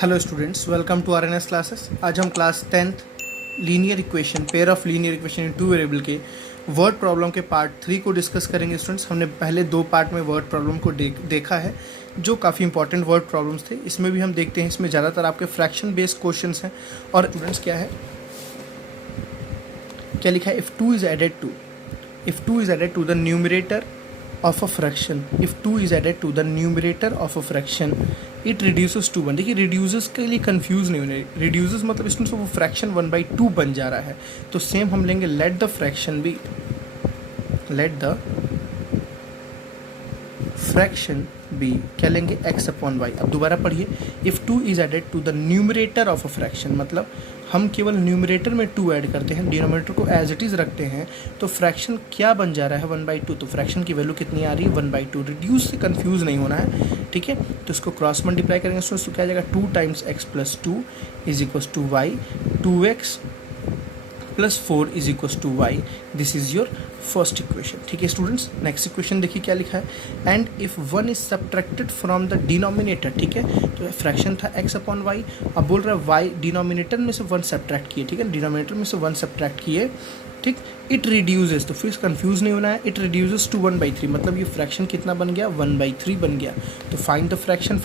Hello students, welcome to RNS classes. आज हम class 10th linear equation, pair of linear equation in two variable के word problem के part 3 को discuss करेंगे। Students, हमने पहले 2 पार्ट में वर्ड प्रॉब्लम को देखा है जो काफ़ी इंपॉर्टेंट वर्ड प्रॉब्लम्स थे। इसमें भी हम देखते हैं, इसमें ज़्यादातर आपके फ्रैक्शन बेस्ड क्वेश्चंस हैं। और स्टूडेंट्स क्या लिखा है, if 2 is added to the numerator of a fraction, if 2 is added to the numerator of a fraction, it reduces to 1। देखिए, reduces के लिए कंफ्यूज नहीं होने, reduces मतलब इसमें से वो फ्रैक्शन 1/2 बन जा रहा है। तो सेम हम लेंगे let the fraction be क्या लेंगे, x अपॉन y। अब दोबारा पढ़िए, if 2 is added to the numerator of a fraction, मतलब हम केवल न्यूमरेटर में 2 ऐड करते हैं, डिनोमिनेटर को एज इट इज़ रखते हैं, तो फ्रैक्शन क्या बन जा रहा है 1/2। तो फ्रैक्शन की वैल्यू कितनी आ रही है 1/2। रिड्यूस से कंफ्यूज नहीं होना है, ठीक है। तो इसको क्रॉस मल्टीप्लाई करेंगे तो क्या आ जाएगा, 2 times x plus 2 is equals to y, 2x plus 4 is equals to y। This is your first equation, ठीक है स्टूडेंट्स। नेक्स्ट इक्वेशन देखिए क्या लिखा है, and if 1 is subtracted from the denominator, ठीक है। तो फ्रैक्शन था x अपॉन y, अब बोल रहा है y डिनोमिनेटर में से 1 सब्ट्रैक्ट किए, ठीक है, डिनोमिनेटर में से 1 सब्ट्रैक्ट किए, ठीक। इट रिड्यूसेस, तो फिर कंफ्यूज नहीं होना है, इट रिड्यूसेस टू 1/3, मतलब ये फ्रैक्शन कितना बन गया 1/3 बन गया। तो फाइंड द फ्रैक्शन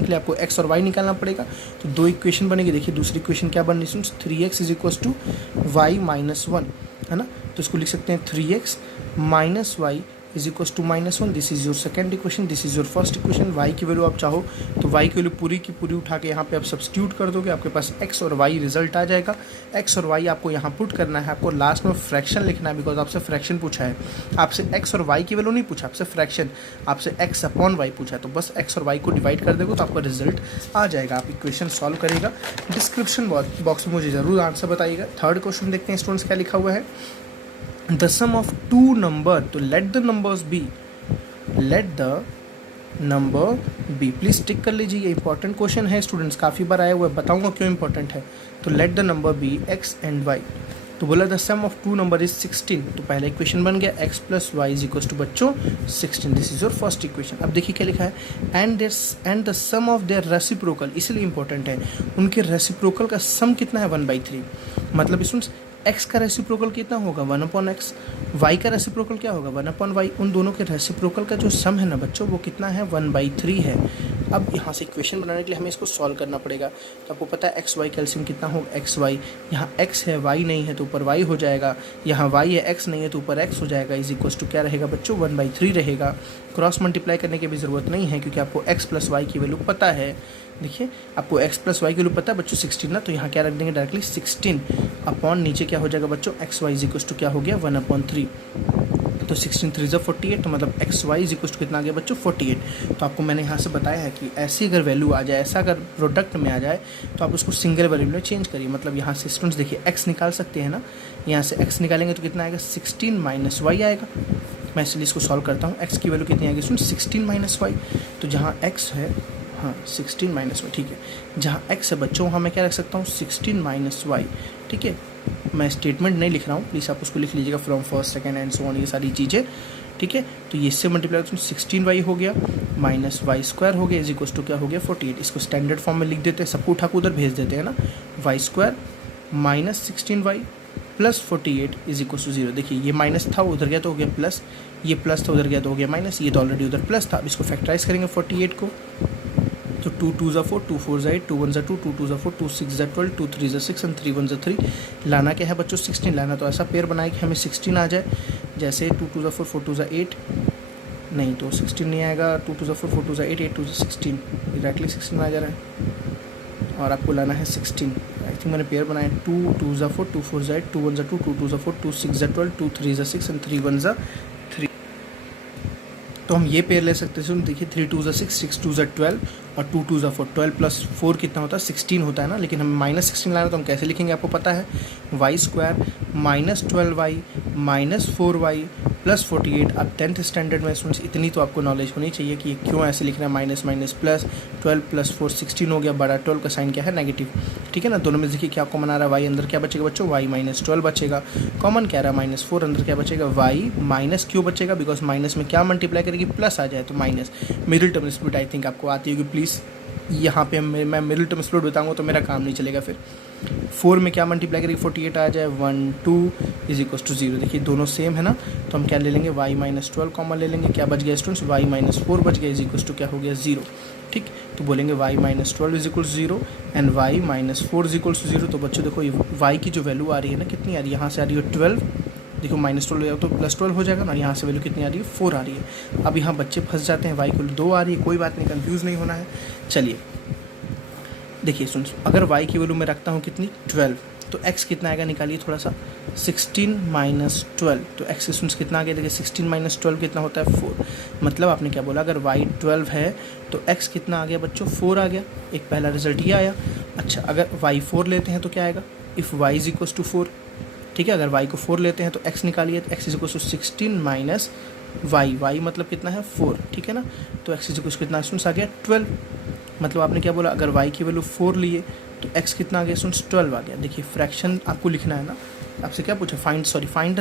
के लिए आपको x और y निकालना पड़ेगा। तो 2 इक्वेशन बनेगी। देखिए दूसरी इक्वेशन क्या बन रही है, 3x is equals to y minus 1, है ना। तो इसको लिख सकते हैं 3x minus y is equals to -1। This is your second equation, this is your first equation. y की वैल्यू आप चाहो तो y की वैल्यू पूरी की पूरी उठा के यहाँ पे आप सब्स्टिट्यूट कर दोगे, आपके पास x और y रिजल्ट आ जाएगा। x और y आपको यहाँ पुट करना है, आपको लास्ट में फ्रैक्शन लिखना है, बिकॉज आपसे फ्रैक्शन पूछा है, आपसे x और y की वैल्यू नहीं पूछा, आपसे फ्रैक्शन, आपसे x अपॉन y पूछा है। तो बस x और y को डिवाइड कर दोगे तो आपका रिजल्ट आ जाएगा। आप इक्वेशन सॉल्व करेगा, डिस्क्रिप्शन बॉक्स में मुझे ज़रूर आंसर बताइएगा। थर्ड क्वेश्चन देखते हैं स्टूडेंट्स क्या लिखा हुआ है, the sum of two number, तो let the number be, please tick कर लीजिए, ये इंपॉर्टेंट क्वेश्चन है स्टूडेंट्स, काफ़ी बार आया हुआ है, बताऊंगा क्यों इंपॉर्टेंट है। तो let the number be x and y, तो बोला the sum of 2 number is 16, तो पहला इक्वेशन बन गया x plus y is equals to बच्चों 16। This is your first equation. अब देखिए क्या लिखा है, and the sum of their reciprocal, इसलिए इंपॉर्टेंट है, उनके रेसिप्रोकल का सम कितना है 1/3, मतलब इसमें x का रेसिप्रोकल कितना होगा 1/x, y का रेसिप्रोकल क्या होगा 1/y। उन दोनों के रेसिप्रोकल का जो सम है ना बच्चों, वो कितना है 1/3 है। अब यहाँ से इक्वेशन बनाने के लिए हमें इसको सॉल्व करना पड़ेगा। तो आपको पता है x y कैल्शियम कितना होगा xy, यहाँ x है y नहीं है तो ऊपर y हो जाएगा, यहाँ y है x नहीं है तो ऊपर x हो जाएगा, इज इक्वल्स टू क्या रहेगा बच्चों 1/3 रहेगा। क्रॉस मल्टीप्लाई करने की भी ज़रूरत नहीं है क्योंकि आपको x प्लस वाई की वैल्यू पता है। देखिए आपको x प्लस वाई की वैल्यू पता है बच्चों 16 ना, तो यहाँ क्या रख देंगे डायरेक्टली 16 अपॉन नीचे क्या हो जाएगा बच्चों x y is equals to क्या हो गया 1/3। तो 16 3 ज़ा 48, तो मतलब x y is equals to कितना आ गया बच्चों 48। तो आपको मैंने यहाँ से बताया है कि ऐसी अगर वैल्यू आ जाए, ऐसा अगर प्रोडक्ट में आ जाए तो आप उसको सिंगल वेरिएबल में चेंज करिए। मतलब यहाँ से स्टूडेंट्स देखिए x निकाल सकते हैं ना, यहाँ से x निकालेंगे तो कितना आएगा 16 माइनस वाई आएगा। मैं इसलिए इसको सॉल्व करता हूँ, x की वैल्यू कितनी आएगी स्टूडेंट 16 माइनस वाई। तो जहाँ x है, हाँ 16 माइनस वाई, ठीक है, जहाँ x है बच्चों वहाँ मैं क्या रख सकता हूँ 16 माइनस वाई, ठीक है। मैं स्टेटमेंट नहीं लिख रहा हूँ, प्लीज़ आप उसको लिख लीजिएगा from first second and so on, ये सारी चीज़ें, ठीक है। तो ये इससे मल्टीप्लाई 16y हो गया माइनस वाई स्क्वायर हो गया इज इक्वल्स टू क्या हो गया 48। इसको स्टैंडर्ड फॉर्म में लिख देते हैं, सबको उठा के उधर भेज देते हैं ना, y square minus 16y plus 48 is equal to 0। देखिए ये माइनस था उधर गया तो हो गया प्लस, ये प्लस था उधर गया तो हो गया माइनस, ये तो ऑलरेडी उधर प्लस था। अब इसको फैक्टराइज करेंगे 48 को, तो 2 2 ज़ा 4, 2 4 ज़ा 8, 2 1 ज़ा 2, 2 2 ज़ा 4, 2 6 ज़ा 12, 2 3 ज़ा 6 एंड 3 1 ज़ा 3। लाना क्या है बच्चों 16 लाना, तो ऐसा पेयर बनाए कि हमें 16 आ जाए। जैसे 2 2 ज़ा 4, 4 2 ज़ा 8, नहीं तो 16 नहीं आएगा, 2 2 ज़ा 4, 4 2 ज़ा 8, 8 2 ज़ा 16, डायरेक्टली 16 आ जा रहा है। और आपको लाना है 16, आई थिंक मैंने पेयर बनाया 2 2 ज़ा 4, 2 4 ज़ा 8, 2 1 ज़ा 2, 2 2 ज़ा 4, 2 6 ज़ा 12, 2 3 ज़ा 6 एंड 3 1 ज़ा 3। तो हम ये पेयर ले सकते हैं। देखिए 3 2 ज़ा 6, 6 2 ज़ा 12 और 2 2 ज़ा 4, 12 प्लस 4 कितना होता है 16 होता है ना, लेकिन हमें माइनस 16 लाना, तो हम कैसे लिखेंगे आपको पता है, y square minus 12y minus 4y plus 48। अब 10th स्टैंडर्ड में स्टूडेंट्स इतनी तो आपको नॉलेज होनी चाहिए कि क्यों ऐसे लिखना है, माइनस माइनस प्लस, 12 प्लस 4 16 हो गया, बड़ा 12 का साइन क्या है नेगेटिव, ठीक है ना। दोनों में देखिए क्या कॉमन आ रहा है, वाई अंदर क्या बचेगा बच्चों वाई माइनस 12 बचेगा, कॉमन क्या रहा है -4, अंदर क्या बचेगा वाई माइनस क्यों बचेगा, बिकॉज माइनस में क्या मल्टीप्लाई करेगी प्लस आ जाए तो minus. Middle term split I think आपको आती होगी, प्लीज़ यहाँ पे मैं मिडिल टर्म स्प्लिट बताऊँगा तो मेरा काम नहीं चलेगा फिर। 4 में क्या मल्टीप्लाई करेंगे, 48 आ जाए, 1 2 इज इक्वल टू 0। देखिए दोनों सेम है ना, तो हम क्या ले लेंगे, y माइनस 12 कॉमन ले लेंगे। क्या बच गया स्टूडेंट्स, y माइनस 4 बच गया, इज इक्वल टू क्या हो गया 0। ठीक, तो बोलेंगे y minus 12 is equal 0 and y minus 4 is equal to 0। तो बच्चों देखो y की जो वैल्यू आ रही है ना, कितनी आ रही है, यहाँ से आ रही है 12, देखो माइनस 12 हो जाएगा तो प्लस 12 हो जाएगा ना, यहाँ से वैल्यू कितनी आ रही है 4 आ रही है। अब यहाँ बच्चे फंस जाते हैं, y की वैल्यू 2 आ रही है, कोई बात नहीं, कंफ्यूज नहीं होना है। चलिए देखिए सुन, अगर y की वैल्यू मैं रखता हूँ कितनी 12, तो x कितना आएगा निकालिए थोड़ा सा, 16 माइनस 12, तो x स्टूडेंट्स कितना आ गया, देखिए 16 माइनस 12 कितना होता है 4। मतलब आपने क्या बोला, अगर y 12 है तो x कितना आ गया बच्चों 4 आ गया, एक पहला रिजल्ट ये आया। अच्छा अगर y 4 लेते हैं तो क्या आएगा, if y is equal to 4, ठीक है, अगर y को 4 लेते हैं तो x निकालिए, तो x is equal to 16 minus y मतलब कितना है 4, ठीक है ना, तो x इज इक्वल टू कितना स्टूडेंट्स आ गया 12। मतलब आपने क्या बोला, अगर y की वैल्यू 4 लिए तो x कितना आ गया स्टूडेंट्स 12 आ गया। देखिए फ्रैक्शन आपको लिखना है ना, आपसे क्या पूछा, फाइंड द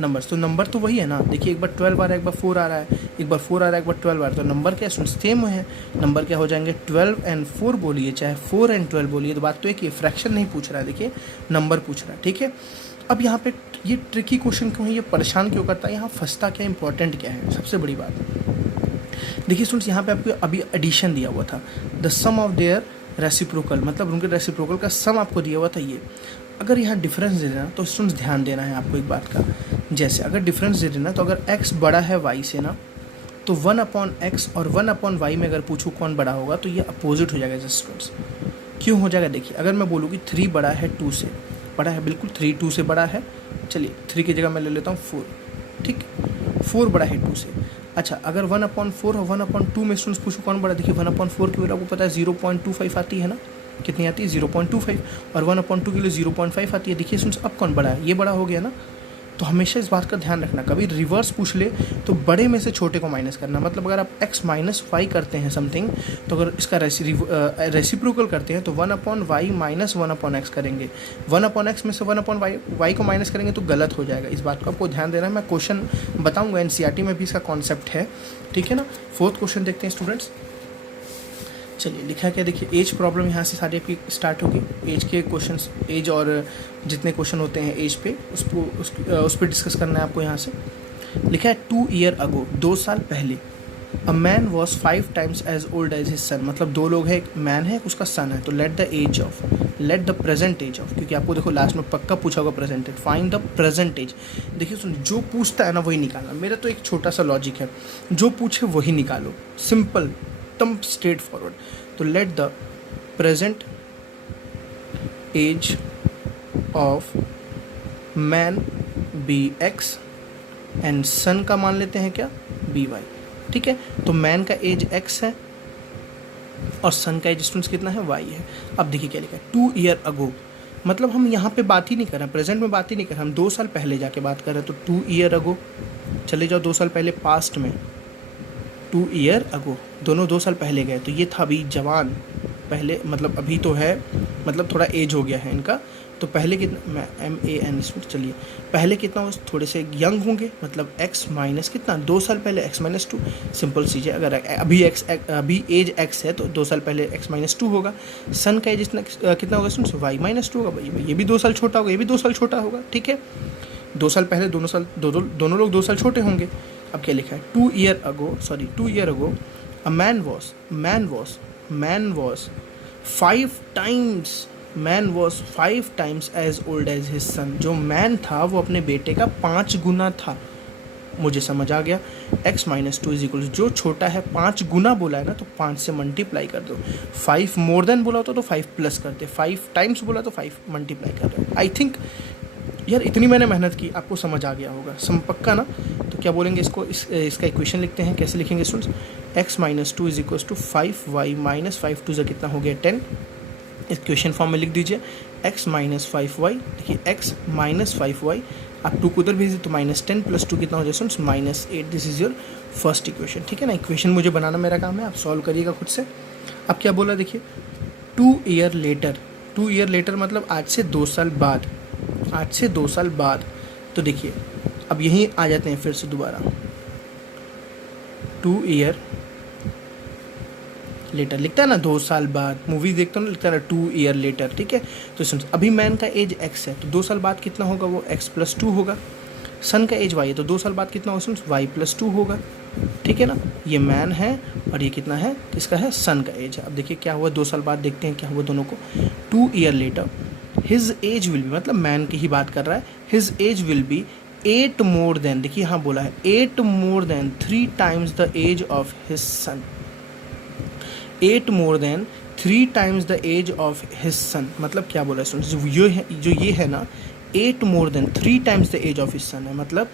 नंबर्स, तो नंबर तो वही है ना। देखिए एक बार 12 आ रहा है, एक बार 4 आ रहा है, एक बार 4 आ रहा है, एक बार 12 आ रहा है, तो नंबर क्या स्टूडेंट्स सेम है, नंबर क्या हो जाएंगे 12 एंड 4 बोलिए, चाहे 4 एंड 12 बोलिए, तो बात तो एक ही, फ्रैक्शन नहीं पूछ रहा है, देखिए नंबर पूछ रहा है, ठीक है। अब यहाँ पे ये ट्रिकी क्वेश्चन क्यों है, ये परेशान क्यों करता है, यहाँ फंसता क्या, इंपॉर्टेंट क्या है, सबसे बड़ी बात। देखिए स्टूडेंट्स यहाँ पे आपको अभी एडिशन दिया हुआ था, the sum of their reciprocal, मतलब उनके रेसिप्रोकल का सम आपको दिया हुआ था ये। अगर यहाँ डिफरेंस दे देना तो स्टूडेंट्स ध्यान देना है आपको एक बात का, जैसे अगर डिफरेंस दे देना तो अगर x बड़ा है y से ना, तो 1/x और 1/y में अगर पूछूँ कौन बड़ा होगा तो ये अपोजिट हो जाएगा स्टूडेंट्स। क्यों हो जाएगा, देखिए अगर मैं बोलूँ कि 3 बड़ा है 2 से, बड़ा है बिल्कुल, 3 2 से बड़ा है, चलिए 3 की जगह मैं ले लेता हूँ 4, ठीक, 4 बड़ा है 2 से। अच्छा अगर 1/4 और 1/2 में स्टूडेंट्स पूछो कौन बड़ा, देखिए 1/4 की वैल्यू आपको पता है 0.25 आती है ना, कितनी आती है 0.25, और 1/2 के लिए 0.5 आती है। देखिए स्टूडेंट्स अब कौन बड़ा है, ये बड़ा हो गया ना। तो हमेशा इस बात का ध्यान रखना, कभी रिवर्स पूछ ले तो बड़े में से छोटे को माइनस करना। मतलब अगर आप x माइनस वाई करते हैं समथिंग, तो अगर इसका रेसिप्रोकल करते हैं तो 1/y माइनस 1/x करेंगे, 1/x में से 1/y को माइनस करेंगे तो गलत हो जाएगा। इस बात को आपको ध्यान देना है, मैं क्वेश्चन बताऊंगा, एनसीईआरटी में भी इसका कॉन्सेप्ट है, ठीक है ना। 4th क्वेश्चन देखते हैं स्टूडेंट्स। चलिए लिखा क्या, देखिए एज प्रॉब्लम यहाँ से सारी आपकी स्टार्ट होगी। एज के क्वेश्चंस, एज और जितने क्वेश्चन होते हैं एज पे उस पर डिस्कस करना है आपको। यहाँ से लिखा है 2 ईयर अगो, 2 साल पहले, a man was 5 times as old as his son. मतलब 2 लोग हैं, एक मैन है उसका सन है, तो let the present age of, क्योंकि आपको देखो लास्ट में पक्का पूछा होगा present age, find the present age. देखिए सुन, जो पूछता है ना वही निकालना, मेरा तो एक छोटा सा लॉजिक है, जो पूछे वही निकालो, सिंपल एकदम स्ट्रेट फॉरवर्ड। तो let the present age of man be x and son का मान लेते हैं क्या बी वाई, ठीक है। तो मैन का एज एक्स है और सन का एज स्टूडेंट्स कितना है वाई है। अब देखिए क्या लिखा है 2 ईयर अगो, मतलब हम यहाँ पे बात ही नहीं कर रहे हैं, प्रेजेंट में बात ही नहीं कर रहे, हम 2 साल पहले जाके बात कर रहे हैं। तो 2 ईयर अगो, चले जाओ 2 साल पहले पास्ट में, 2 ईयर अगो, दोनों 2 साल पहले गए, तो ये था अभी जवान, पहले मतलब अभी तो है, मतलब थोड़ा एज हो गया है इनका। तो पहले कितना, MAN, चलिए पहले कितना हो, थोड़े से यंग होंगे, मतलब x माइनस कितना, 2 साल पहले x माइनस 2, सिंपल चीज़ है। अगर अभी एज x है तो 2 साल पहले x माइनस 2 होगा। सन का एज कितना होगा सुन, y माइनस 2 होगा, भाई ये भी 2 साल छोटा होगा, ये भी 2 साल छोटा होगा, ठीक है। 2 साल पहले दोनों लोग 2 साल छोटे होंगे। अब क्या लिखा है 2 year ago a man was 5 times as old as his son. जो मैन था वो अपने बेटे का 5 गुना था। मुझे समझ आ गया, x माइनस 2 इज इक्वल, जो छोटा है 5 गुना बोला है ना, तो 5 से मल्टीप्लाई कर दो। 5 मोर देन बोला होता तो 5 प्लस करते, 5 टाइम्स बोला तो 5 मल्टीप्लाई कर रहे हो। आई थिंक यार इतनी मैंने मेहनत की, आपको समझ आ गया होगा पक्का ना। तो क्या बोलेंगे इसको, इसका इक्वेशन लिखते हैं, कैसे लिखेंगे students, x minus 2 is equal to 5y minus 5 2 से कितना हो गया 10। इक्वेशन फॉर्म में लिख दीजिए x माइनस 5y, देखिए x माइनस 5y, आप 2 को उधर भेज दीजिए तो -10 + 2 कितना हो जाए students -8। This is your first equation, ठीक है ना। इक्वेशन मुझे बनाना मेरा काम है, आप सॉल्व करिएगा खुद से। अब क्या बोला देखिए 2 ईयर लेटर मतलब आज से 2 साल बाद, तो देखिए अब यहीं आ जाते हैं फिर से दोबारा, 2 ईयर लेटर लिखता है ना, 2 साल बाद। मूवी देखता हूँ ना, लिखता है ना 2 ईयर लेटर, ठीक है। तो सुन, अभी मैन का एज x है तो 2 साल बाद कितना होगा, वो x+2 होगा। सन का एज y है तो 2 साल बाद कितना होगा, सुन, y+2 होगा, ठीक है ना। ये मैन है और ये कितना है, किसका है, सन का एज है। अब देखिए क्या हुआ, 2 साल बाद देखते हैं क्या हुआ दोनों को। 2 year later his age will be, मतलब मैन की ही बात कर रहा है, his age will be 8 more than, देखिए यहाँ बोला है 8 more than 3 times the age of his son. 8 more than 3 times the age of his son, मतलब क्या बोला है, सुन, जो ये है ना, 8 more than 3 times the age of his son है, मतलब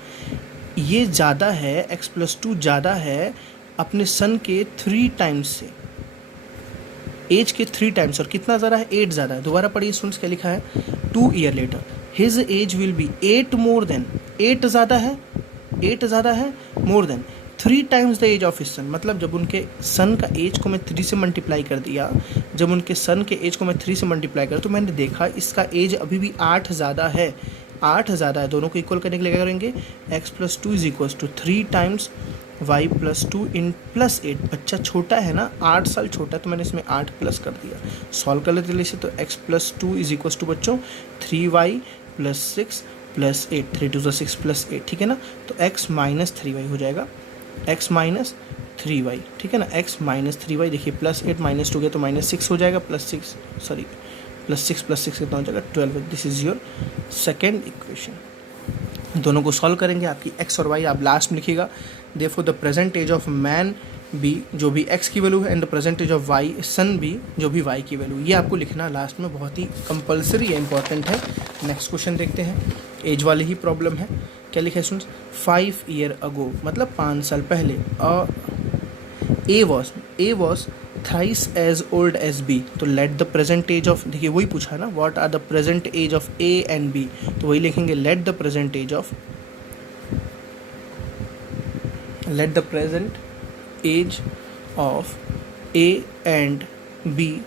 ये ज़्यादा है, x+2 ज़्यादा है अपने सन के 3 टाइम्स से, एज के 3 टाइम्स। और कितना ज़्यादा है, 8 ज़्यादा है। दोबारा पढ़िए, सुन, क्या लिखा है, 2 year later his age will be 8 more than, 8 ज़्यादा है, 8 ज़्यादा है, more than 3 times the age of his son, मतलब जब उनके सन का एज को मैं 3 से मल्टीप्लाई कर दिया, जब उनके सन के एज को मैं 3 से मल्टीप्लाई कर, तो मैंने देखा इसका एज अभी भी 8 ज़्यादा है, 8 ज़्यादा है। दोनों को इक्वल करने के लिए क्या करेंगे, x+2 = 3 टाइम्स y+2 इन +8। बच्चा छोटा है ना, 8 साल छोटा है, तो मैंने इसमें 8 प्लस कर दिया। सॉल्व कर लेते इसे, तो x+2 = बच्चों 3y + 6 + 8, 3 × 6 + 8, ठीक है ना। तो x - 3y हो जाएगा, x - 3y, ठीक है ना, x - 3y। देखिए +8 -2 गया तो -6 हो जाएगा, +6 + 6 कितना हो जाएगा, 12। This is your second equation. दोनों को सॉल्व करेंगे, आपकी x और y आप लास्ट में लिखिएगा। Therefore the present age of man be, जो भी x की वैल्यू है, and the present age of y son be, जो भी y की वैल्यू, ये आपको लिखना लास्ट में, बहुत ही कंपलसरी है, इंपॉर्टेंट है। नेक्स्ट क्वेश्चन देखते हैं, एज वाली ही प्रॉब्लम है। क्या लिखा है, सुन, 5 ईयर अगो, मतलब 5 साल पहले, A was thrice as old as B. तो let the present age of, देखिए वही पूछा है ना, what are the present age of A and B, तो वही लिखेंगे, let the present age of A and B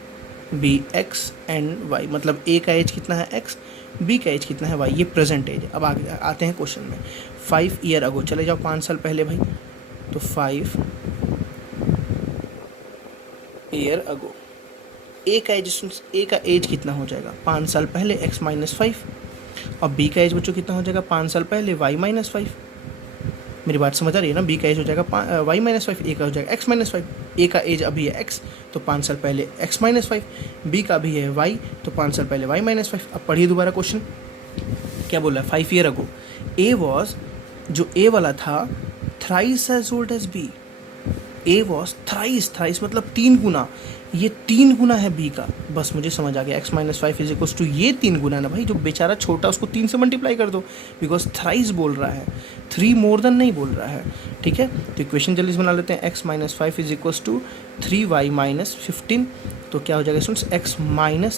be x and y, मतलब ए का एज कितना है x, बी का एज कितना है y, ये प्रेजेंट एज है। अब आगे आते हैं क्वेश्चन में, 5 ईयर अगो, चले जाओ 5 साल पहले भाई, तो 5 ईयर अगो, ए का एज कितना हो जाएगा, 5 साल पहले x - 5, और बी का एज बच्चों कितना हो जाएगा, 5 साल पहले y - 5। मेरी बात समझ आ रही है ना, बी का एज हो जाएगा y - 5, ए का हो जाएगा x - 5। ए का एज अभी है x, तो 5 साल पहले x - 5, बी का भी है y, तो 5 साल पहले y - 5। अब पढ़िए दोबारा क्वेश्चन, क्या बोला है, 5 ईयर अगो ए वॉज, जो ए वाला था, thrice as old as B. A was thrice मतलब 3 गुना, ये 3 गुना है बी का, बस मुझे समझ आ गया। x - 5 = ये 3 गुना ना भाई, जो बेचारा छोटा उसको 3 से मल्टीप्लाई कर दो, बिकॉज थ्राइस बोल रहा है, 3 मोर देन नहीं बोल रहा है, ठीक है। तो इक्वेशन जल्दी से बना लेते हैं, x - 5 = 3y - 15, तो क्या हो जाएगा स्टूडेंट्स, x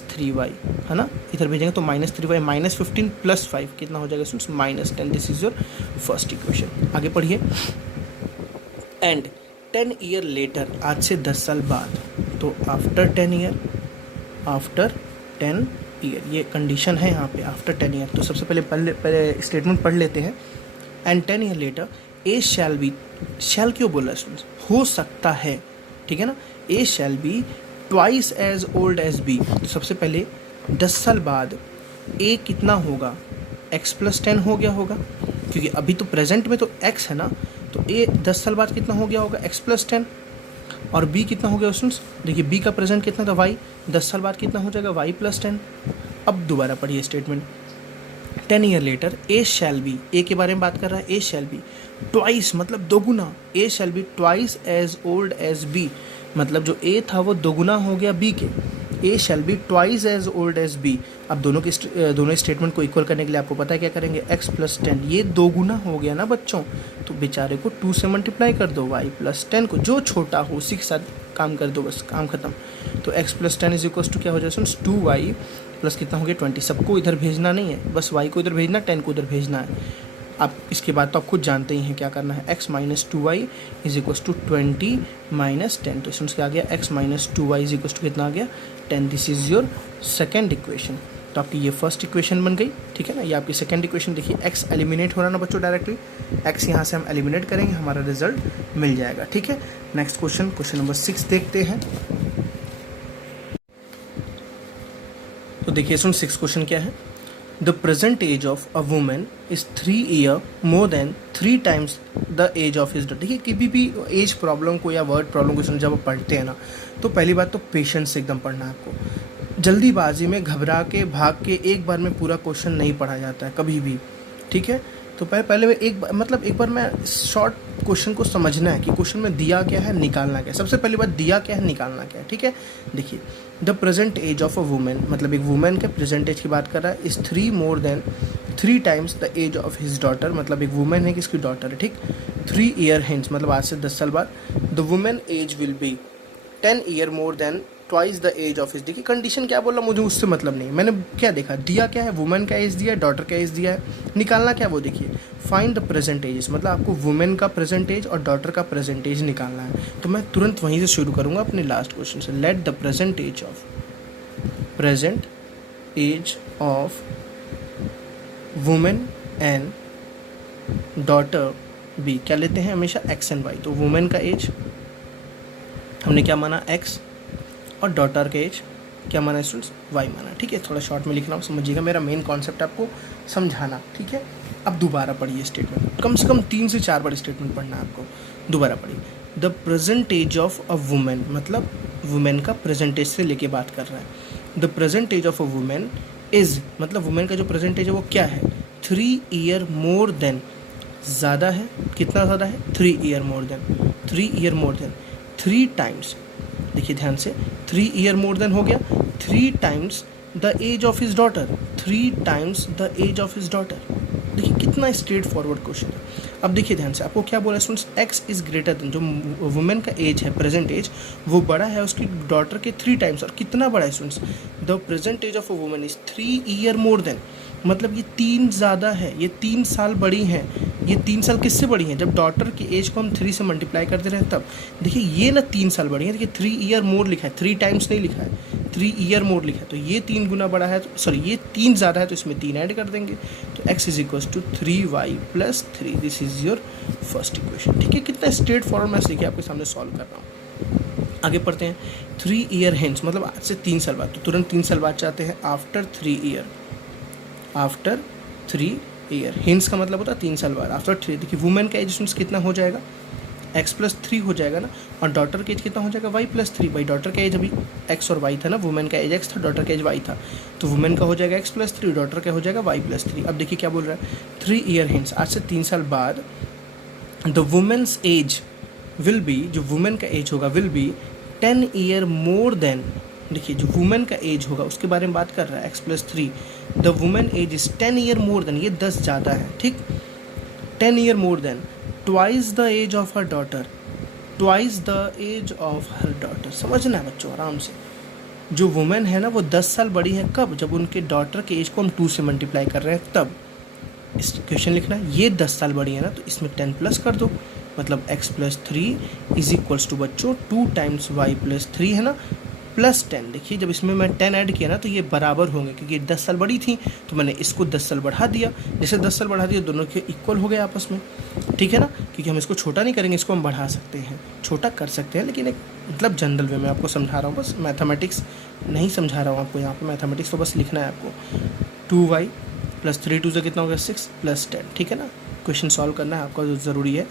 - 3y, है ना, इधर भेजेंगे तो -3y - 15 + 5 कितना हो जाएगा students, -10। This is your first equation. आगे पढ़िए, एंड 10 ईयर लेटर, आज से 10 साल बाद, तो आफ्टर 10 ईयर, ये कंडीशन है यहाँ पे, आफ्टर 10 ईयर। तो सबसे पहले स्टेटमेंट पढ़ लेते हैं, and 10 year later A shall be, shall क्यों बोला स्टूडेंट्स, हो सकता है, ठीक है ना, A shall be twice as old as B. तो सबसे पहले 10 साल बाद ए कितना होगा, x+10 हो गया होगा, क्योंकि अभी तो प्रेजेंट में तो x है ना, तो ए 10 साल बाद कितना हो गया होगा, x+10, और b कितना हो गया स्टूडेंट्स, देखिए b का प्रेजेंट कितना था, y, 10 साल बाद कितना हो जाएगा, y+10। अब दोबारा पढ़िए statement, 10 year later A shall be, A के बारे में बात कर रहा है, ए शैल बी ट्वाइस मतलब दोगुना, A shall be twice as old as B, मतलब जो ए था वो दोगुना हो गया बी के, A shall be twice as old as B. अब दोनों स्टेटमेंट को इक्वल करने के लिए आपको पता है क्या करेंगे, x+10, ये दोगुना हो गया ना बच्चों, तो बेचारे को 2 से मल्टीप्लाई कर दो, y+10 को, जो छोटा हो उसी के साथ काम कर दो, बस काम खत्म। तो x+10 = क्या हो जाए, 2y प्लस कितना हो गया, 20। सबको इधर भेजना नहीं है, बस y को इधर भेजना, 10 को उधर भेजना है। अब इसके बाद तो आप खुद जानते ही हैं क्या करना है, x - 2y = 20 - 10। तो इसमें क्या आ गया, x - 2y = कितना आ गया, 10। This is your second equation. तो आपकी ये फर्स्ट इक्वेशन बन गई, ठीक है ना। ये आपकी सेकेंड इक्वेशन, देखिए x एलिमिनेट हो रहा ना बच्चों, डायरेक्टली x यहाँ से हम एलिमिनेट करेंगे, हमारा रिजल्ट मिल जाएगा, ठीक है। नेक्स्ट क्वेश्चन नंबर 6 देखते हैं। तो देखिए सुन 6 क्वेश्चन क्या है, the present age of a woman is 3 year more than 3 times the age of his daughter. देखिए कभी भी एज प्रॉब्लम को या वर्ड प्रॉब्लम को जब आप पढ़ते हैं ना, तो पहली बात तो पेशेंस से एकदम पढ़ना है आपको। जल्दीबाजी में घबरा के भाग के एक बार में पूरा क्वेश्चन नहीं पढ़ा जाता है कभी भी, ठीक है। तो पहले एक बार मैं शॉर्ट क्वेश्चन को समझना है कि क्वेश्चन में दिया क्या है, निकालना क्या है। सबसे पहली बात दिया क्या है, निकालना क्या है, ठीक है। देखिए the present age of a woman, मतलब एक वुमेन के प्रेजेंट एज की बात कर रहा है, is 3 more than 3 times the age of his daughter, मतलब एक वुमेन है कि इसकी डॉटर है, ठीक। 3 ईयर हेंस, मतलब आज से 10 साल बाद, the woman age will be 10 year more than twice the age of his. देखिए कंडीशन क्या बोला, मुझे उससे मतलब नहीं, मैंने क्या देखा, दिया क्या है, वुमेन का एज दिया है, डॉटर का एज दिया है, निकालना क्या वो देखिए, फाइंड द प्रेजेंट एज, मतलब आपको वुमेन का प्रेजेंट एज और डॉटर का प्रेजेंट एज निकालना है। तो मैं तुरंत वहीं से शुरू करूँगा अपने लास्ट क्वेश्चन से। Let the present age of woman and daughter be, क्या लेते हैं हमेशा एक्स एंड वाई। तो वुमेन का एज हमने क्या माना, एक्स, और डॉटर का एज क्या माना स्टूडेंट्स, वाई माना, ठीक है। थोड़ा शॉर्ट में लिखना, आप समझिएगा, मेरा मेन कॉन्सेप्ट आपको समझाना, ठीक है। अब दोबारा पढ़िए स्टेटमेंट, कम से कम 3 से 4 बार स्टेटमेंट पढ़ना है आपको। दोबारा पढ़िए, the present age of a woman, मतलब वुमेन का प्रेजेंट एज से लेके बात कर रहा है। The present age of a woman is, मतलब वुमेन का जो प्रेजेंट एज है वो क्या है, 3 ईयर मोर देन, ज़्यादा है, कितना ज़्यादा है, 3 year more than, 3 year more than 3 times, देखिए ध्यान से, 3 ईयर मोर देन हो गया, 3 times the age of his daughter, 3 times the age of his daughter. देखिए कितना स्ट्रेट फॉरवर्ड क्वेश्चन है। अब देखिए ध्यान से, आपको क्या बोला students, x is greater than, जो वुमेन का एज है प्रेजेंट एज, वो बड़ा है उसकी डॉटर के 3 टाइम्स। और कितना बड़ा है students, the present age of a woman is 3 year more than, मतलब ये 3 ज़्यादा है, ये 3 साल बड़ी हैं। ये 3 साल किससे बड़ी हैं, जब डॉटर की एज को हम 3 से मल्टीप्लाई करते रहे तब। देखिए ये ना 3 साल बड़ी है, देखिए 3 ईयर मोर लिखा है, 3 टाइम्स नहीं लिखा है, 3 ईयर मोर लिखा है। तो ये 3 गुना बड़ा है, तो सॉरी ये 3 ज़्यादा है, तो इसमें 3 ऐड कर देंगे, तो x is equal to 3y + 3। This is your first equation, ठीक है। कितना स्ट्रेट फॉरवर्ड मैं देखिए आपके सामने सॉल्व कर रहा हूँ। आगे पढ़ते हैं, 3 ईयर हेंस, मतलब आज से 3 साल बाद, तो तुरंत 3 साल बाद चाहते हैं, after 3 year, after 3 year, hints का मतलब होता है 3 साल बाद, आफ्टर 3। देखिए वुमेन का एज कितना हो जाएगा, x + 3 हो जाएगा ना, और डॉटर का एज कितना हो जाएगा, y + 3। भाई डॉटर का एज अभी x और y था ना, वुमेन का एज x था, डॉटर का एज y था, तो वुमेन का हो जाएगा x + 3, डॉटर का हो जाएगा y + 3। अब देखिए क्या बोल रहा है, 3 ईयर हिंस, आज से 3 साल बाद, the woman's age will be, जो वुमेन का एज होगा, will be 10 year more than, देखिए जो वुमेन का एज होगा उसके बारे में बात कर रहा है, x + 3, the woman age is 10 year more than, ये 10 ज़्यादा है, ठीक, 10 year more than twice the age of her daughter, twice the age of her daughter. समझना है बच्चों आराम से, जो वुमेन है ना वो 10 साल बड़ी है, कब, जब उनके डॉटर के एज को हम 2 से मल्टीप्लाई कर रहे हैं तब। इस क्वेश्चन लिखना है, ये 10 साल बड़ी है ना, तो इसमें 10 प्लस कर दो, मतलब x + 3 इज इक्वल्स टू बच्चों 2 टाइम्स y + 3 है ना, +10। देखिए जब इसमें मैं 10 ऐड किया ना तो ये बराबर होंगे, क्योंकि 10 साल बड़ी थी तो मैंने इसको 10 साल बढ़ा दिया, जैसे 10 साल बढ़ा दिया दोनों के इक्वल हो गए आपस में, ठीक है ना, क्योंकि हम इसको छोटा नहीं करेंगे, इसको हम बढ़ा सकते हैं, छोटा कर सकते हैं, लेकिन एक मतलब जनरल वे में आपको समझा रहा हूँ, बस मैथमेटिक्स नहीं समझा रहा हूँ आपको यहाँ पर, मैथमेटिक्स तो बस लिखना है आपको। 2y + 3 2 से कितना हो गया 6 + 10, ठीक है ना। क्वेश्चन सॉल्व करना है आपका, जो ज़रूरी है,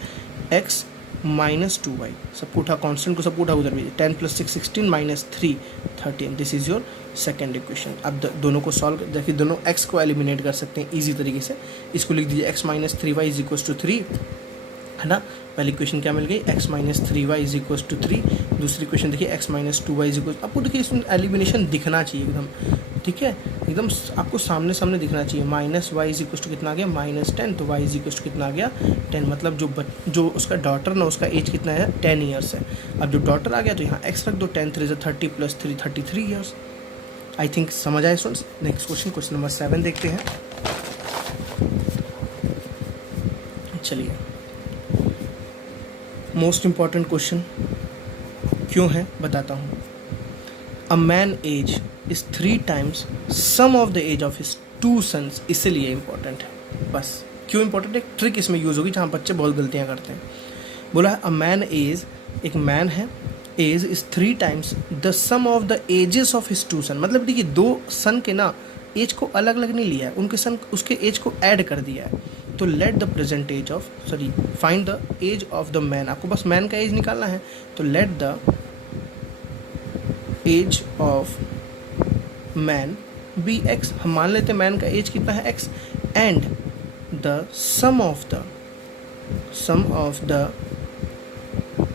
x - 2y, सबको उठा, कांस्टेंट को सबको उठा उधर भेजिए, 10 + 6 16 - 3 13। This is your second equation. अब दोनों को सॉल्व, देखिए दोनों x को एलिमिनेट कर सकते हैं इजी तरीके से, इसको लिख दीजिए x - 3y = 3, है ना। पहली इक्वेशन क्या मिल गई, x - 3y = 3। दूसरी इक्वेशन देखिए x - 2y = आपको देखिए इसमें एलिमिनेशन दिखना चाहिए एकदम, ठीक है, एकदम आपको सामने सामने दिखना चाहिए। -y = कितना आ गया, -10, तो y = कितना आ गया 10, मतलब जो उसका डॉटर ना उसका एज कितना है 10 ईयर्स है। अब जो डॉटर आ गया तो यहाँ x रख दो, 10 3 = 30 + 3 33 ईयर्स। आई थिंक समझ आए स्टूडेंट्स। नेक्स्ट क्वेश्चन नंबर 7 देखते हैं। चलिए, मोस्ट इम्पॉर्टेंट क्वेश्चन क्यों है बताता हूँ। A man age is 3 times sum of the age of his 2 sons, इसलिए इम्पॉर्टेंट है। बस क्यों इम्पॉर्टेंट है, ट्रिक इसमें यूज़ होगी जहाँ बच्चे बहुत गलतियाँ करते हैं। बोला है अ मैन एज, एक मैन है age is 3 times the sum of the ages of his two son. मतलब देखिए दो सन के ना एज को अलग अलग नहीं लिया है, उनके सन उसके एज को ऐड कर दिया है। तो let the present age of find the age of the man, आपको बस मैन का एज निकालना है। तो let the age of man be x, हम मान लेते हैं मैन का एज कितना है x, and the sum of the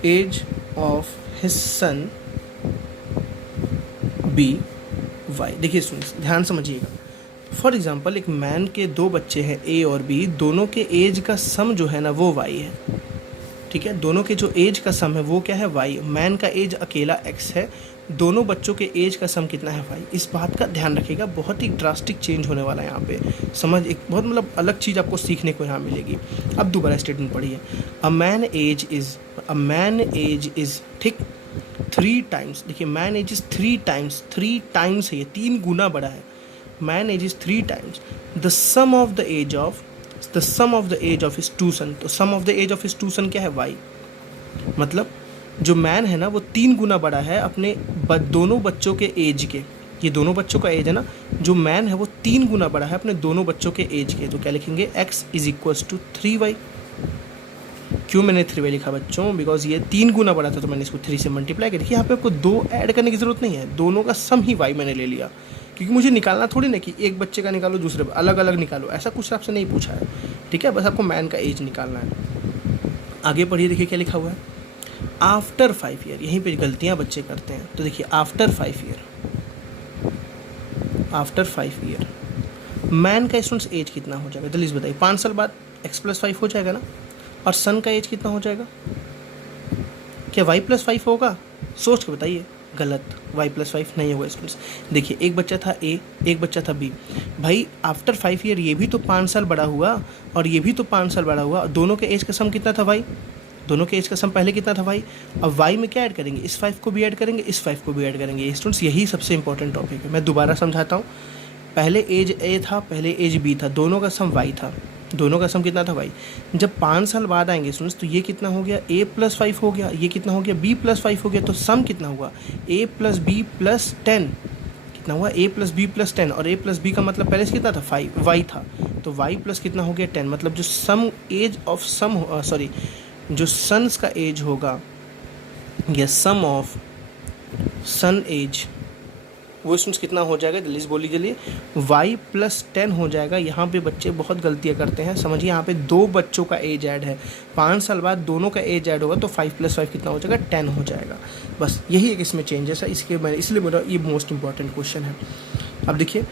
age of his son be y. देखिए सुनिए ध्यान समझिएगा, फॉर एग्जाम्पल एक मैन के दो बच्चे हैं ए और बी, दोनों के एज का सम जो है ना वो वाई है, ठीक है। दोनों के जो एज का सम है वो क्या है वाई, मैन का एज अकेला एक्स है, दोनों बच्चों के एज का सम कितना है वाई। इस बात का ध्यान रखिएगा, बहुत ही ड्रास्टिक चेंज होने वाला है यहाँ पे, समझ एक बहुत मतलब अलग चीज़ आपको सीखने को यहाँ मिलेगी। अब दोबारा स्टेटमेंट पढ़िए, अ मैन एज इज ठीक 3 टाइम्स, देखिए मैन एज इज 3 टाइम्स है, ये 3 गुना बड़ा है। Man age is 3 times the sum of the age of his two son. तो sum of the age of his two son क्या है वाई, मतलब जो मैन है ना वो 3 गुना बड़ा है अपने दोनों बच्चों के एज के, ये दोनों बच्चों का एज है ना, जो मैन है वो 3 गुना बड़ा है अपने दोनों बच्चों के एज के। तो क्या लिखेंगे x is equals to 3y। क्यों मैंने 3y लिखा बच्चों, बिकॉज ये 3 गुना बड़ा था तो मैंने इसको 3 से मल्टीप्लाई किया। देखिए यहाँ पे आपको 2 ऐड करने की जरूरत नहीं है, दोनों का सम ही y मैंने ले लिया, क्योंकि मुझे निकालना थोड़ी ना कि एक बच्चे का निकालो दूसरे अलग अलग निकालो, ऐसा कुछ आपसे नहीं पूछा है, ठीक है। बस आपको मैन का एज निकालना है। आगे पढ़िए, देखिए क्या लिखा हुआ है, आफ्टर 5 ईयर, यहीं पे गलतियां बच्चे करते हैं। तो देखिए आफ्टर 5 ईयर मैन का स्टूडेंट्स एज कितना हो जाएगा, जल्दी बताइए। 5 साल बाद x+5 हो जाएगा ना, और सन का एज कितना हो जाएगा, क्या y+5 होगा, सोच के बताइए। गलत, y+5 नहीं होगा स्टूडेंट्स। देखिए एक बच्चा था A, एक बच्चा था B, भाई आफ्टर 5 ईयर ये भी तो 5 साल बड़ा हुआ और ये भी तो 5 साल बड़ा हुआ, दोनों के एज का सम कितना था भाई, दोनों के एज का सम पहले कितना था भाई। अब y में क्या ऐड करेंगे, इस 5 को भी ऐड करेंगे, इस 5 को भी ऐड करेंगे। स्टूडेंट्स यही सबसे इंपॉर्टेंट टॉपिक है, मैं दोबारा समझाता हूँ। पहले एज A था, पहले एज B था, दोनों का सम y था, दोनों का सम कितना था y। जब 5 साल बाद आएंगे स्टूडेंट्स तो ये कितना हो गया, A+5 हो गया, ये कितना हो गया B+5 हो गया, तो सम कितना हुआ A+B+10, कितना हुआ A+B+10, और A+B का मतलब पहले से कितना था 5 y था, तो y प्लस कितना हो गया 10, मतलब जो सम एज ऑफ सम जो सन्स का एज होगा या सम ऑफ सन एज वो स्टूडेंट्स कितना हो जाएगा, जल्दी से बोल लीजिए, y+10 हो जाएगा। यहाँ पे बच्चे बहुत गलतियाँ करते हैं, समझिए यहाँ पे 2 बच्चों का एज ऐड है, 5 साल बाद दोनों का एज ऐड होगा तो 5+5 कितना हो जाएगा 10 हो जाएगा। बस यही एक इसमें चेंजेस है, इसके मैं इसलिए बोल रहा हूँ ये मोस्ट इंपॉर्टेंट क्वेश्चन है। अब देखिए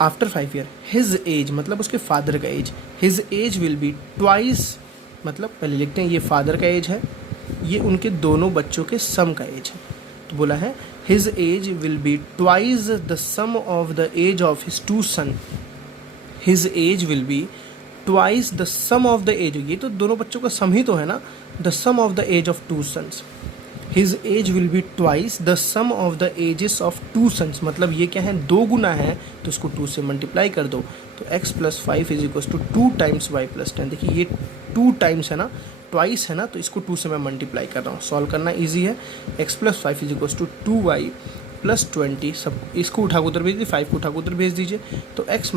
आफ्टर 5 ईयर हिज एज, मतलब उसके फादर का age, his age will be twice, मतलब पहले लिखते हैं ये फादर का एज है, ये उनके दोनों बच्चों के सम का एज है। तो बोला है his age will be twice the sum of the age of his two son, his age will be twice the sum of the age, ये तो दोनों बच्चों का सम ही तो है ना, the sum of the age of 2 sons. His age will be twice the sum of the ages of 2 sons, मतलब ये क्या है 2 गुना है तो इसको 2 से मल्टीप्लाई कर दो, तो x+5 is equal to 2 times y+10। देखिए ये 2 टाइम्स है ना, ट्वाइस है ना, तो इसको 2 से मैं मल्टीप्लाई कर रहा हूँ, सॉल्व करना इजी है। x+5 is equal to 2y+20, सब इसको उठा कर उधर भेज दीजिए, 5 को उठा कर उधर भेज दीजिए, तो x -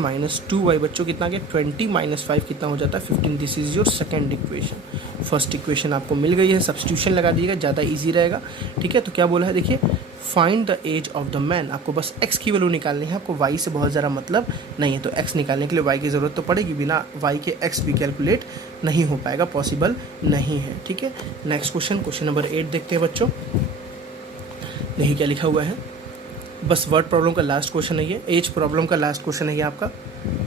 2y बच्चों कितना आ गया 20 - 5 कितना हो जाता है 15। This is your second equation. First equation आपको मिल गई है, सब्स्टिट्यूशन लगा दीजिएगा, ज़्यादा ईजी रहेगा, ठीक है। तो क्या बोला है देखिए, find the age of the man, आपको बस x की वैल्यू निकालनी है, आपको y से बहुत ज़्यादा मतलब नहीं है, तो x निकालने के लिए y की ज़रूरत तो पड़ेगी, बिना y के x भी कैलकुलेट नहीं हो पाएगा, पॉसिबल नहीं है, ठीक है। नेक्स्ट क्वेश्चन नंबर 8 देखते हैं बच्चों। देखिए क्या लिखा हुआ है, बस वर्ड प्रॉब्लम का लास्ट क्वेश्चन है ये, एज प्रॉब्लम का लास्ट क्वेश्चन है ये आपका।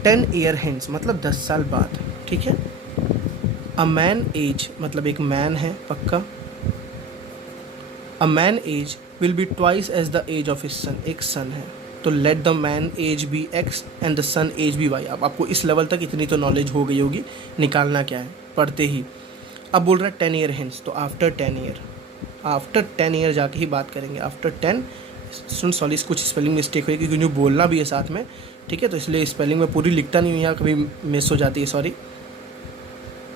10 ईयर हेंस मतलब 10 साल बाद, ठीक है। अ मैन एज मतलब एक मैन है पक्का, a man age will be twice age the age of his son, एक सन है, तो let the man age be x and the son age be y। अब आपको इस लेवल तक इतनी तो नॉलेज हो गई होगी, निकालना क्या है पढ़ते ही। अब बोल रहा है 10 ईयर हेंस, तो आफ्टर 10 ईयर जाके ही बात करेंगे। आफ्टर 10 सुन, सॉरी कुछ स्पेलिंग मिस्टेक हुई क्योंकि बोलना भी है साथ में, ठीक है, तो इसलिए स्पेलिंग में पूरी लिखता नहीं हूँ, यहाँ कभी मिस हो जाती है, सॉरी।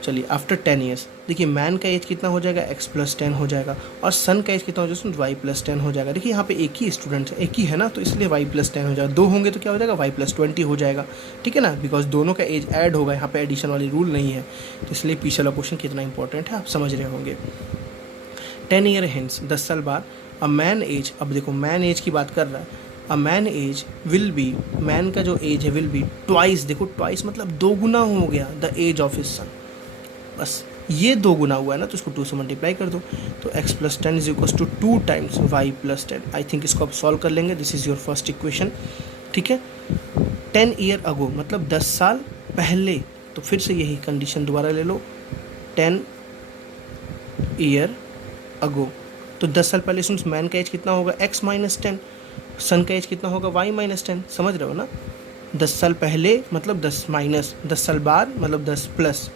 चलिए आफ्टर 10 ईयर्स देखिए मैन का एज कितना हो जाएगा x प्लस 10 हो जाएगा और सन का एज कितना हो जाएगा y प्लस 10 हो जाएगा। देखिए यहाँ पे एक ही स्टूडेंट है, एक ही है ना, तो इसलिए y प्लस 10 हो जाएगा। दो होंगे तो क्या हो जाएगा y प्लस 20 हो जाएगा, ठीक है ना, बिकॉज दोनों का एज ऐड होगा, यहाँ पे एडिशन वाली रूल नहीं है। तो इसलिए पीछे वाला क्वेश्चन कितना इंपॉर्टेंट है आप समझ रहे होंगे। 10 ईयर हेंस 10 साल बाद अ मैन एज, अब देखो मैन एज की बात कर रहा है, a man age will be, man का जो एज है विल बी ट्वाइस, देखो ट्वाइस मतलब दो गुना हो गया the age of his son, बस ये दो गुना हुआ है ना, तो इसको 2 से मल्टीप्लाई कर दो। तो x plus 10 is equal to 2 times y plus 10। I think इसको आप सॉल्व कर लेंगे, this is your first equation, ठीक है। 10 ईयर अगो मतलब 10 साल पहले, तो फिर से यही कंडीशन दोबारा ले लो, 10 ईयर अगो, तो 10 साल पहले सुन मैन का एज कितना होगा x माइनस 10, सन का एज कितना होगा y माइनस 10, समझ रहे हो ना। 10 साल पहले मतलब 10 माइनस, 10 साल बाद मतलब 10 प्लस।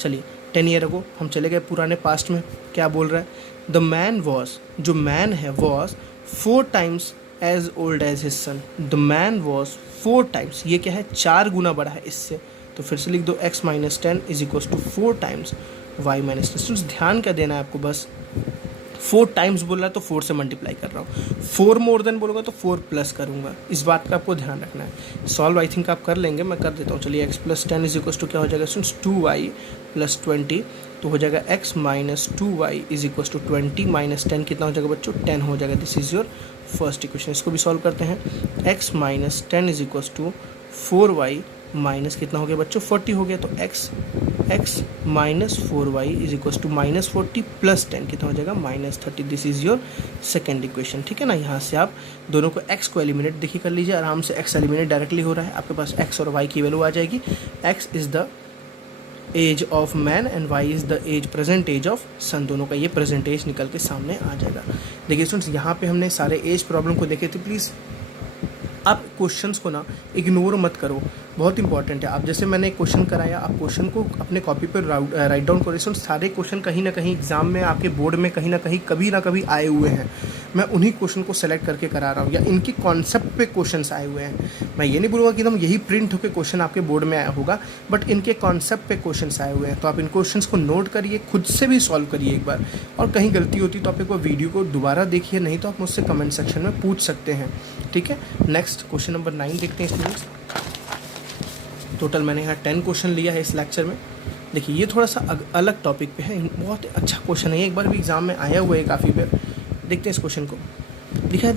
चलिए 10 ईयर अगो हम चले गए पुराने पास्ट में, क्या बोल रहा है, द मैन वॉज, जो मैन है was 4 times as old as his son, the man was 4 times, ये क्या है 4 गुना बड़ा है इससे, तो फिर से लिख दो x minus 10 is equal to 4 times y minus 10। ध्यान क्या देना है आपको, बस 4 टाइम्स बोल रहा है तो 4 से मल्टीप्लाई कर रहा हूँ, 4 मोर देन बोलूँगा तो 4 प्लस करूँगा, इस बात का आपको ध्यान रखना है। सॉल्व आई थिंक आप कर लेंगे, मैं कर देता हूँ। चलिए x plus 10 is equal to क्या हो जाएगा स्टूडेंट्स 2y प्लस 20, तो हो जाएगा x minus 2y is equal to 20 minus 10 कितना हो जाएगा बच्चों 10 हो जाएगा। This is your first equation. इसको भी सॉल्व करते हैं। x minus 10 is equal to 4y minus कितना हो गया बच्चों 40 हो गया, तो x minus 4y is equal to minus 40 plus 10 कितना हो जाएगा minus 30। This is your second equation, ठीक है ना। यहाँ से आप दोनों को x को एलिमिनेट देखिए कर लीजिए आराम से, x एलिमिनेट डायरेक्टली हो रहा है, आपके पास x और y की वैल्यू आ जाएगी। x is the age of man and y is the age present age of son, दोनों का ये प्रेजेंट एज निकल के सामने आ जाएगा। देखिए स्टूडेंट्स यहाँ पे हमने सारे एज प्रॉब्लम को देखे थे, प्लीज़ आप क्वेश्चंस को ना इग्नोर मत करो, बहुत इंपॉर्टेंट है। आप जैसे मैंने एक क्वेश्चन कराया, आप क्वेश्चन को अपने कॉपी पर राइट डाउन करो। सारे क्वेश्चन कहीं ना कहीं एग्जाम में आपके बोर्ड में कहीं ना कभी आए हुए हैं, मैं उन्हीं क्वेश्चन को सेलेक्ट करके करा रहा हूँ, या इनके कॉन्सेप्ट पे क्वेश्चंस आए हुए हैं। मैं ये नहीं बोलूँगा कि एकदम यही प्रिंट होकर क्वेश्चन आपके बोर्ड में आया होगा, बट इनके कॉन्सेप्ट पे क्वेश्चंस आए हुए हैं, तो आप इन क्वेश्चंस को नोट करिए, खुद से भी सॉल्व करिए एक बार, और कहीं गलती होती तो आप एक बार वीडियो को दोबारा देखिए, नहीं तो आप मुझसे कमेंट सेक्शन में पूछ सकते हैं, ठीक है। नेक्स्ट क्वेश्चन नंबर 9 देखते हैं स्टूडेंट्स। टोटल मैंने यहाँ 10 क्वेश्चन लिया है इस लेक्चर में। देखिए ये थोड़ा सा अलग टॉपिक पे है, बहुत अच्छा क्वेश्चन है, एक बार भी एग्जाम में आया हुआ है काफ़ी बार। देखते हैं इस क्वेश्चन को। लिखा है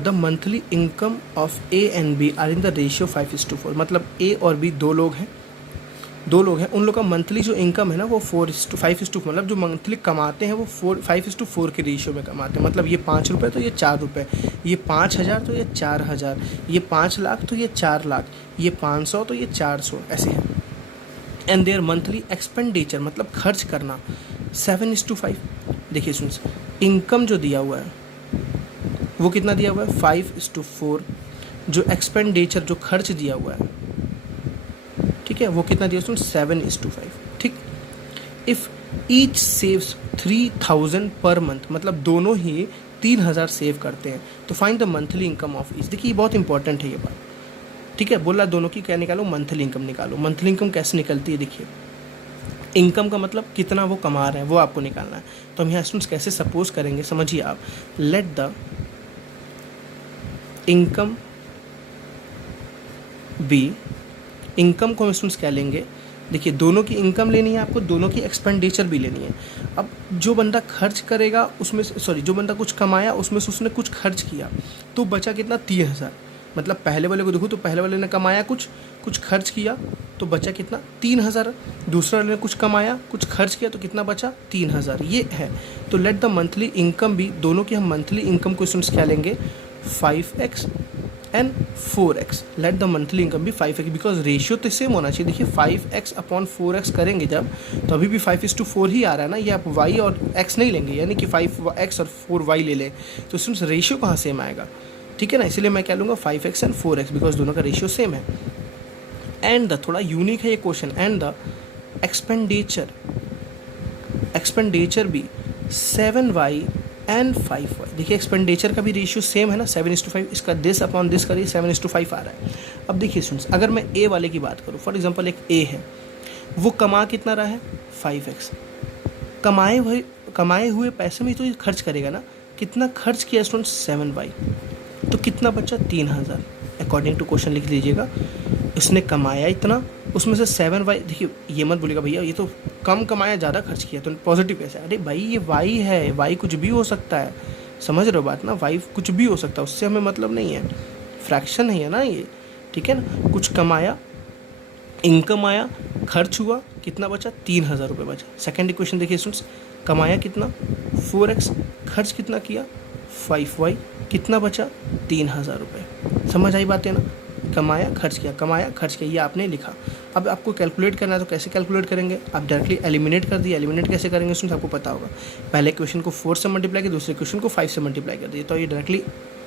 the monthly income of A and B are in the ratio 5:4, मतलब ए और बी दो लोग हैं, उन लोग का मंथली जो इनकम है ना वो 4:5, मतलब जो मंथली कमाते हैं वो 5:4 के रेशियो में कमाते हैं। मतलब ये 5 रुपये तो ये 4 रुपये, ये 5,000 तो ये 4,000, ये 5 लाख तो ये 4 लाख, ये 500 तो ये 400, ऐसे है। एंड देयर मंथली एक्सपेंडिचर मतलब खर्च करना 7:5। देखिए सुन, इनकम जो दिया हुआ है वो कितना दिया हुआ है 5:4, जो एक्सपेंडिचर जो खर्च दिया हुआ है, ठीक है, वो कितना दिया सुन 7:5, ठीक। If each saves 3,000 per month, मतलब दोनों ही 3,000 सेव करते हैं, तो find the monthly income of each. देखिए बहुत इंपॉर्टेंट है ये बात, ठीक है। बोला दोनों की क्या निकालो, मंथली इनकम निकालो। मंथली इनकम कैसे निकलती है, देखिए इनकम का मतलब कितना वो कमा रहे हैं वो आपको निकालना है। तो हम यहाँ स्टूडेंट्स कैसे सपोज करेंगे, समझिए आप। Let the income be, income को हम स्टूडेंट्स क्या लेंगे, देखिए दोनों की इनकम लेनी है आपको, दोनों की एक्सपेंडिचर भी लेनी है। अब जो बंदा खर्च करेगा उसमें जो बंदा कुछ कमाया उसमें से उसने कुछ खर्च किया, तो बचा कितना 3,000। मतलब पहले वाले को देखो तो पहले वाले ने कमाया कुछ खर्च किया, तो बचा कितना 3,000। दूसरे वाले ने कुछ कमाया कुछ खर्च किया, तो कितना बचा 3,000, ये है। तो लेट द मंथली इनकम भी, दोनों की हम मंथली इनकम को स्टूडेंट्स क्या लेंगे 5x and 4x। Let the monthly income भी 5x, बिकॉज रेशियो तो सेम होना चाहिए। देखिए 5x अपॉन 4x करेंगे जब, तो अभी भी 5:4 ही आ रहा है ना, ये आप y और x नहीं लेंगे, यानी कि 5x और 4y ले लें, तो स्टूडेंट्स रेशियो कहाँ सेम आएगा, ठीक है ना। इसलिए मैं क्या लूँगा 5x एंड 4x, बिकॉज दोनों का रेशियो सेम है। एंड द, थोड़ा यूनिक है ये क्वेश्चन, एंड द एक्सपेंडिचर भी 7y एंड 5y। देखिए एक्सपेंडिचर का भी रेशियो सेम है ना 7:5, इसका दिस अपॉन दिस करिए 7:5 आ रहा है। अब देखिए स्टूडेंट्स, अगर मैं ए वाले की बात करूँ, फॉर एग्जांपल एक ए है, वो कमा कितना रहा है 5x, कमाए हुए पैसे में तो ये खर्च करेगा ना, कितना खर्च किया स्टूडेंट 7y, तो कितना बचा 3000। अकॉर्डिंग टू क्वेश्चन लिख लीजिएगा, इसने कमाया इतना, उसमें से 7y, देखिए ये मत बोलेगा भैया ये तो कम कमाया ज़्यादा खर्च किया तो पॉजिटिव कैसे, अरे भाई ये y है, y कुछ भी हो सकता है, समझ रहे हो बात ना, y कुछ भी हो सकता है, उससे हमें मतलब नहीं है, फ्रैक्शन है ना ये, ठीक है ना। कुछ कमाया, इनकम आया, खर्च हुआ, कितना बचा 3000 रुपये बचा। सेकेंड इक्वेशन देखिए स्टूडेंट्स, कमाया कितना 4x, खर्च कितना किया 5y, कितना बचा 3000 रुपये। समझ आई बातें ना, कमाया खर्च किया, ये आपने लिखा। अब आपको कैलकुलेट करना है तो कैसे कैलकुलेट करेंगे, आप डायरेक्टली एलिमिनेट कर दिए। एलिमिनेट कैसे करेंगे स्टूडेंट्स आपको पता होगा, पहले क्वेश्चन को 4 से मल्टीप्लाई किया, दूसरे क्वेश्चन को 5 से मल्टीप्लाई कर दिए, तो ये डायरेक्टली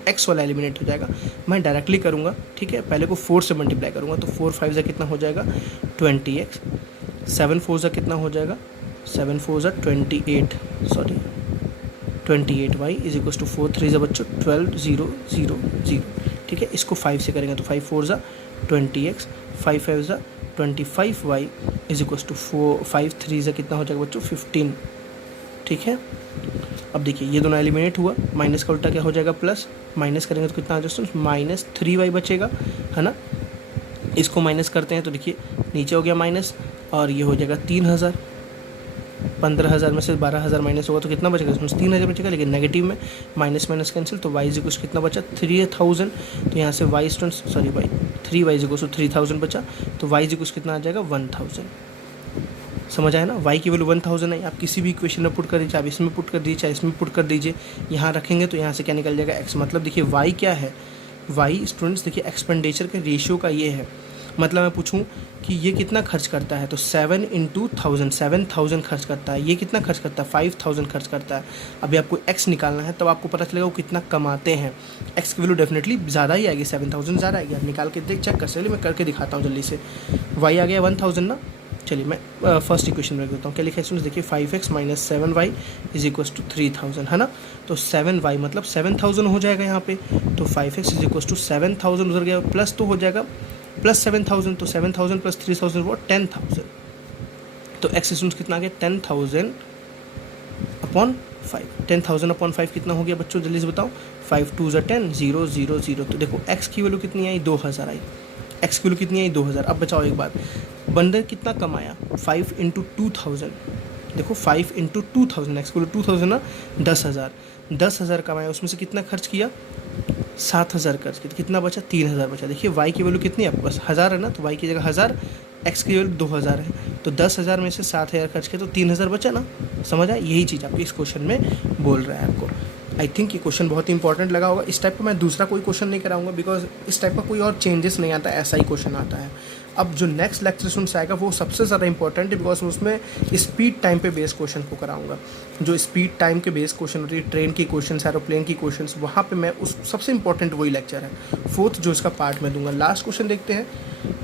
x वाला एलिमिनेट हो जाएगा। मैं डायरेक्टली करूँगा, ठीक है, पहले को 4 से मल्टीप्लाई करूँगा, तो 4 5 कितना हो जाएगा 20x, 7 4 कितना हो जाएगा 7 4 28, sorry 28y is equal to 4 3 बच्चों 12 0 0 0, ठीक है। इसको 5 से करेंगे तो 5 4 20x, 5 5 25y is equal to 5 3 कितना हो जाएगा बच्चों 15, ठीक है। अब देखिए ये दोनों एलिमिनेट हुआ, माइनस का उल्टा क्या हो जाएगा प्लस, माइनस करेंगे तो कितना आ जाएगा -3y बचेगा, है ना। इसको माइनस करते हैं तो देखिए नीचे हो गया माइनस, और ये हो जाएगा 3000, 15000 में से 12000 माइनस होगा तो कितना बचेगा इसमें 3000 बचेगा, लेकिन नेगेटिव में माइनस माइनस कैंसिल, तो y इक्वल कितना बचा 3000, तो यहाँ से y students sorry y 3y equal 3000 बचा, तो y इक्वल कितना आ जाएगा 1000। समझ आया ना, y की वैल्यू 1000 है। आप किसी भी इक्वेशन में पुट कर दीजिए, चाहे इसमें पुट कर दीजिए चाहे इसमें पुट कर दीजिए, यहाँ रखेंगे तो यहाँ से क्या निकल जाएगा x। मतलब देखिए y क्या है, y स्टूडेंट्स देखिए एक्सपेंडिचर के रेशियो का ये है। मतलब मैं पूछूं कि ये कितना खर्च करता है तो 7 × 1000, 7000 खर्च करता है, ये कितना खर्च करता है 5000 खर्च करता है। अभी आपको x निकालना है तब आपको पता चलेगा वो कितना कमाते हैं। x की वैल्यू डेफिनेटली ज़्यादा ही आएगी, 7000 ज़्यादा आएगी। आप निकाल के चेक कर सकते, मैं करके दिखाता हूँ जल्दी से। y आ गया 1000 ना, चलिए मैं फर्स्ट इक्वेशन में रख देता हूँ। क्या लिखा है स्टूडेंट्स, देखिए 5x - 7y is equal to 3000, है ना। तो 7y मतलब 7000 हो जाएगा यहाँ पे, तो 5x इज इक्वल टू 7000 उधर गया, प्लस तो हो जाएगा प्लस 7000, तो 7000 प्लस 3000 वो 10000, तो x स्टूडेंट्स कितना आ गया 10000 अपॉन 5। 10000 अपॉन 5 कितना हो गया बच्चों, जल्दी से बताओ। 5 2 10 0 0 0, तो देखो x की वैल्यू कितनी आई 2000 आई, x की वैल्यू कितनी आई 2000। अब बचाओ एक बात, बंदर कितना कमाया 5 × 2000, देखो 5 × 2000, x की वैल्यू 2000 ना, 10000 कमाया, उसमें से कितना खर्च किया 7000 खर्च किया, तो कितना बचा 3000 बचा। देखिए y की वैल्यू कितनी है आपके पास 1000 है ना, तो y की जगह 1000, x की वैल्यू 2000 है, तो 10000 में से 7000 खर्च किया तो 3000 बचा ना। समझ आया, यही चीज़ आपके इस क्वेश्चन में बोल रहा है आपको। आई थिंक ये क्वेश्चन बहुत ही इंपॉर्टेंट लगा होगा। इस टाइप का मैं दूसरा कोई क्वेश्चन नहीं कराऊंगा, बिकॉज इस टाइप का कोई और चेंजेस नहीं आता, ऐसा ही क्वेश्चन आता है। अब जो नेक्स्ट लेक्चर सुनस आएगा वो सबसे ज़्यादा इंपॉर्टेंट है, बिकॉज उसमें स्पीड टाइम पे बेस्ड क्वेश्चन को कराऊंगा। जो स्पीड टाइम के बेस्ड क्वेश्चन होती है, ट्रेन की क्वेश्चन, एरोप्लेन की क्वेश्चन, वहाँ पे मैं उस सबसे इंपॉर्टेंट वही लेक्चर है, फोर्थ जो इसका पार्ट में दूंगा। लास्ट क्वेश्चन देखते हैं,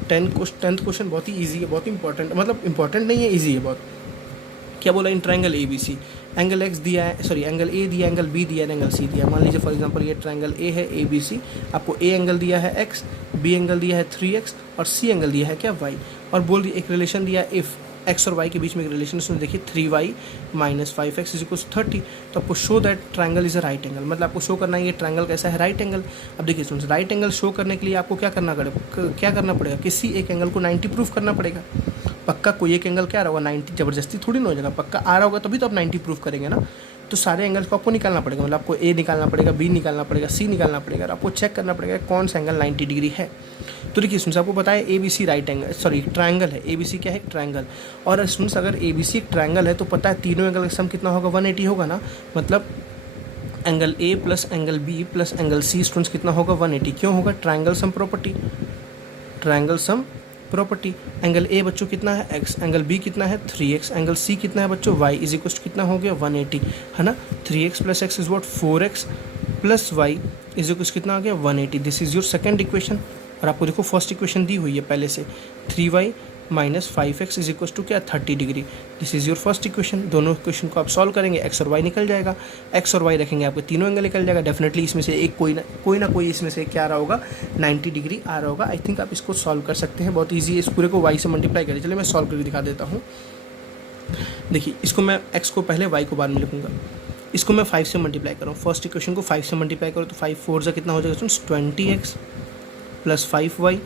10th क्वेश्चन बहुत ही ईजी है, बहुत ही इंपॉर्टेंट, मतलब इंपॉर्टेंट नहीं है, ईजी है बहुत। क्या बोला, in triangle ABC angle x दिया है, सॉरी एंगल A दिया, एंगल B दिया, एंगल C दिया। मान लीजिए फॉर एग्जांपल ये ट्रायंगल A है ABC, आपको A एंगल दिया है x, B एंगल दिया है 3x और C एंगल दिया है क्या y, और बोल दिया एक रिलेशन दिया है इफ़ x और y के बीच में एक रिलेशन, उसमें देखिए 3y - 5x is equal to 30। तो आपको show that triangle is a right angle, मतलब आपको शो करना है ये ट्रायंगल कैसा है, राइट एंगल। अब देखिए सुन, राइट एंगल शो करने के लिए आपको क्या करना पड़ेगा, किसी एक एंगल को 90 प्रूफ करना पड़ेगा। पक्का कोई एक एंगल क्या रहा होगा 90, ज़बरदस्ती थोड़ी ना हो जाएगा, पक्का आ रहा होगा तभी तो आप 90 प्रूफ करेंगे ना। तो सारे एंगल्स को आपको निकालना पड़ेगा, मतलब आपको A निकालना पड़ेगा, B निकालना पड़ेगा, C निकालना पड़ेगा, और आपको चेक करना पड़ेगा कौन सा एंगल 90 डिग्री है। तो देखिए स्टूडेंट्स, आपको पता है ABC right angle, sorry triangle है, ABC क्या है ट्रायंगल। और स्टूडेंट्स अगर ABC एक ट्रायंगल है तो पता है तीनों एंगल का सम कितना होगा 180 होगा ना, मतलब angle A plus angle B plus angle C students कितना होगा 180। क्यों होगा, triangle sum property, triangle sum property. Angle A बच्चों कितना है x, एंगल B कितना है 3x, एंगल C कितना है बच्चों y इज इक्वल टू कितना हो गया 180, है ना। 3x plus x is what 4x plus y is equal to कितना आ गया 180। This is your second equation. और आपको देखो फर्स्ट इक्वेशन दी हुई है पहले से, 3y minus 5x is equal to क्या 30 degree. This is your first equation. दोनों इक्वेशन को आप सॉल्व करेंगे, x और y निकल जाएगा, x और y रखेंगे आपके तीनों एंगल निकल जाएगा। डेफिनेटली इसमें से एक कोई ना कोई इसमें से क्या आ रहा होगा 90 डिग्री आ रहा होगा। आई थिंक आप इसको सॉल्व कर सकते हैं, बहुत ईजी है। इस पूरे को y से मल्टीप्लाई करें, चलिए मैं सॉल्व करके दिखा देता हूँ। देखिए इसको मैं x को पहले y को बाद में लिखूँगा। इसको मैं 5 से मल्टीप्लाई करूँ, फर्स्ट इक्वेशन को 5 से मल्टीप्लाई करूँ तो 5 4 से कितना हो जाएगा students 20x plus 5y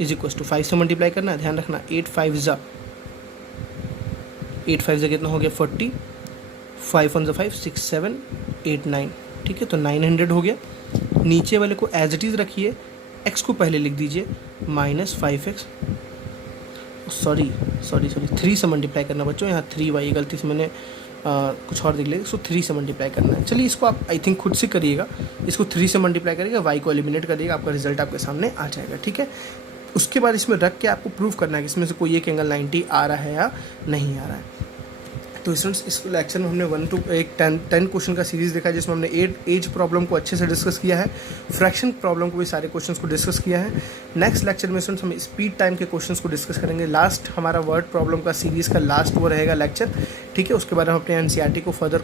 is equal to 5 से मल्टीप्लाई करना है, ध्यान रखना 8 5 जा कितना हो गया 40, 5 1 5 6 7 8 9, ठीक है। तो 900 हो गया। नीचे वाले को एज इट इज़ रखिए, x को पहले लिख दीजिए माइनस 5x, सॉरी 3 से मल्टीप्लाई करना बच्चों, यहाँ 3y गलती से मैंने कुछ और देख लिया, इसको 3 से मल्टीप्लाई करना है। चलिए इसको आप आई थिंक खुद से करिएगा, इसको 3 से मल्टीप्लाई करिएगा, y को एलिमिनेट करिएगा, आपका रिजल्ट आपके सामने आ जाएगा, ठीक है। उसके बाद इसमें रख के आपको प्रूव करना है कि इसमें से कोई एक एंगल 90 आ रहा है या नहीं आ रहा है। तो स्टूडेंट्स इस लेक्चर में हमने 1 to 10 क्वेश्चन का सीरीज़ देखा, जिसमें हमने 8 एज प्रॉब्लम को अच्छे से डिस्कस किया है, फ्रैक्शन प्रॉब्लम को भी सारे क्वेश्चंस को डिस्कस किया है। नेक्स्ट लेक्चर में स्टूडेंट्स हम स्पीड टाइम के क्वेश्चंस को डिस्कस करेंगे। लास्ट हमारा वर्ड प्रॉब्लम का सीरीज़ का लास्ट वो रहेगा लेक्चर, ठीक है। उसके बाद हम अपने एनसीईआरटी को फर्दर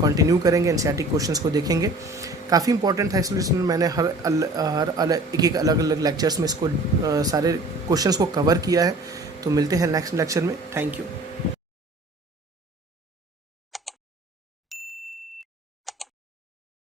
कंटिन्यू करेंगे, एनसीईआरटी क्वेश्चंस को देखेंगे। काफ़ी इंपॉर्टेंट था, इसलिए इसमें मैंने हर एक अलग अलग लेक्चर्स में इसको सारे क्वेश्चंस को कवर किया है। तो मिलते हैं नेक्स्ट लेक्चर में। Thank you.